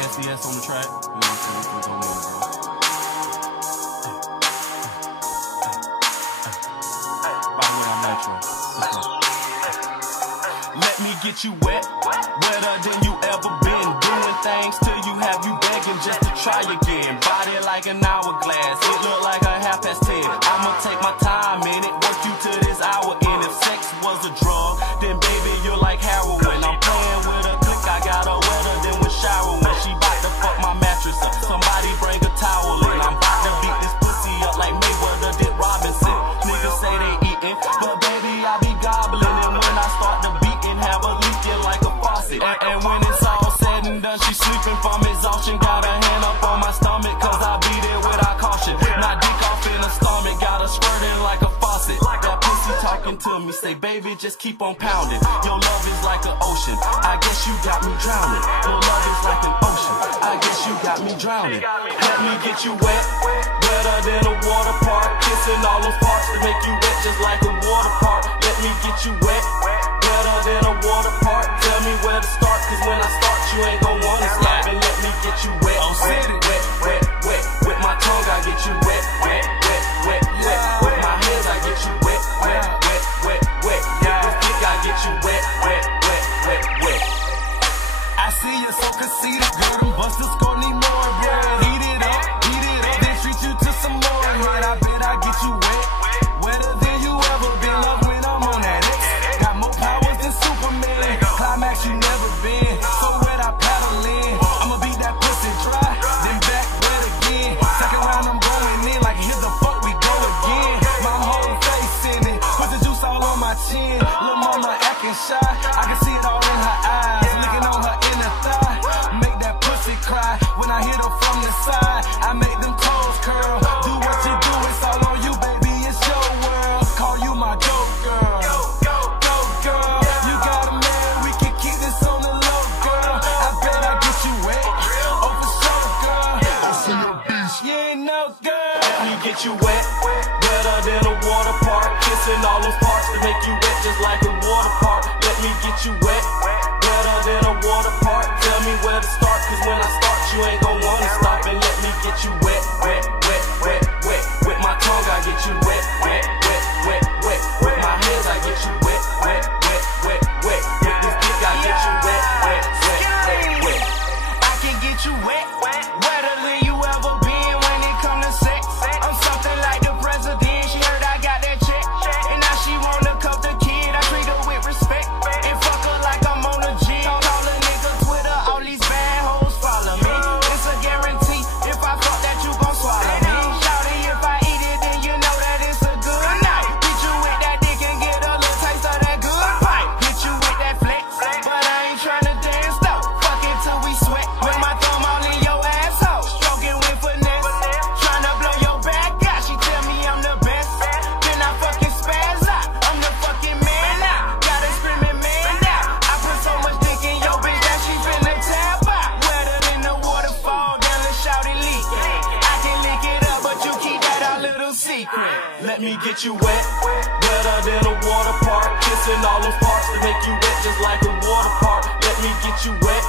SDS on the track. You know what I'm saying? We're gonna go in, bro. By the way, I'm NITRO. Let me get you wet, wetter than you ever been. Doing things till you have you begging just to try again. Body like an hourglass, it look like a 10:30. I'ma take my time in it, work you to this hour in. If sex was a drug, then baby you're like heroin. I'm playing with a click, I got her wetter than with showering. She bout to fuck my mattress up, somebody bring a towel in. I'm bout to beat this pussy up like Mayweather did Robinson. Niggas say they eating, but baby I be gobbling. And when I start to beating, have her leaking like a faucet. And when it's all said and done, she sleeping from exhaustion. Got her hand up on my stomach, cause I beat it without caution. Now dick off in her stomach, got her squirting like a faucet. That pussy talking to me, say baby just keep on pounding. Your love is like an ocean, I guess you got me drowning. Your love is like an ocean, I guess you got me drowning. Let me get you wet, wetter than a water park. Kissing all those parts to make you wet just like a water park. Let me get you wet, wetter than a water park. Tell me where to start, cause when I start you ain't gon' wanna stop. And let me get you wet, wet, wet, wet, wet. With my tongue I get you wet, wet, wet, wet, wet. With my hands I get you wet, wet, wet, wet, wet. With this dick I get you wet, wet, wet, wet, wet. I see you so conceited, girl, them busters gon' need more bread. Heat it up, then treat you to some more head. I bet I get you wet, wetter than you ever been. Love when I'm on that X, got more powers than Superman. Climax you never been, so wet I paddle in. I'ma beat that pussy dry, then back wet again. Second round I'm going in, like here the fuck we go again. My whole face in it, put the juice all on my chin. Lil' mama acting shy, I can see it all in her eyes. Licking on her inner thigh, make that pussy cry. When I hit her from the side, I make them toes curl. Do what you do, it's all on you, baby, it's your world. Call you my dope girl, go girl. You got a man, we can keep this on the low, girl. I bet I get you wet, oh for sure, girl. I see your bitch, you ain't no girl. Let me get you wet, wetter than a water park. Kissing all those parts to make you wet just like a water park. Let me get you wet, wetter than a water park. Tell me where to start, cause when I start you ain't gon' wanna stop. And let me get you wet, wet, wet, wet, wet. With my tongue I get you wet, wet, wet, wet, wet. With my hands I get you wet, wet, wet, wet, wet. With this dick I get you wet, wet, wet, wet, wet. I can get you wet, wetter than you ever been when it come to sex. I'm something like the president, she heard I got that check. And now she wanna cuff the kid, I treat her with respect. And fuck her like I'm on the gym. Call a nigga Twitter, all these bad hoes follow me. It's a guarantee, if I fuck that you gon' swallow me. Shawty, if I eat it, then you know that it's a good night. Hit you with that dick and get a little taste of that good pipe. Hit you with that flex, but I ain't tryna dance though. Fuck it till we sweat, with my thumb all in your asshole. Stroking with finesse, tryna blow your back out. She tell me I'm the best, then I fucking spaz out. I'm the fucking man now, got her screaming man now. I put so much dick in your bitch that she finna tap out. Wetter than the waterfall, down the shouty leak. I can lick it up, but you keep that our little secret. Let me get you wet, wetter than a water park. Kissing all those parts to make you wet just like a water park. Let me get you wet,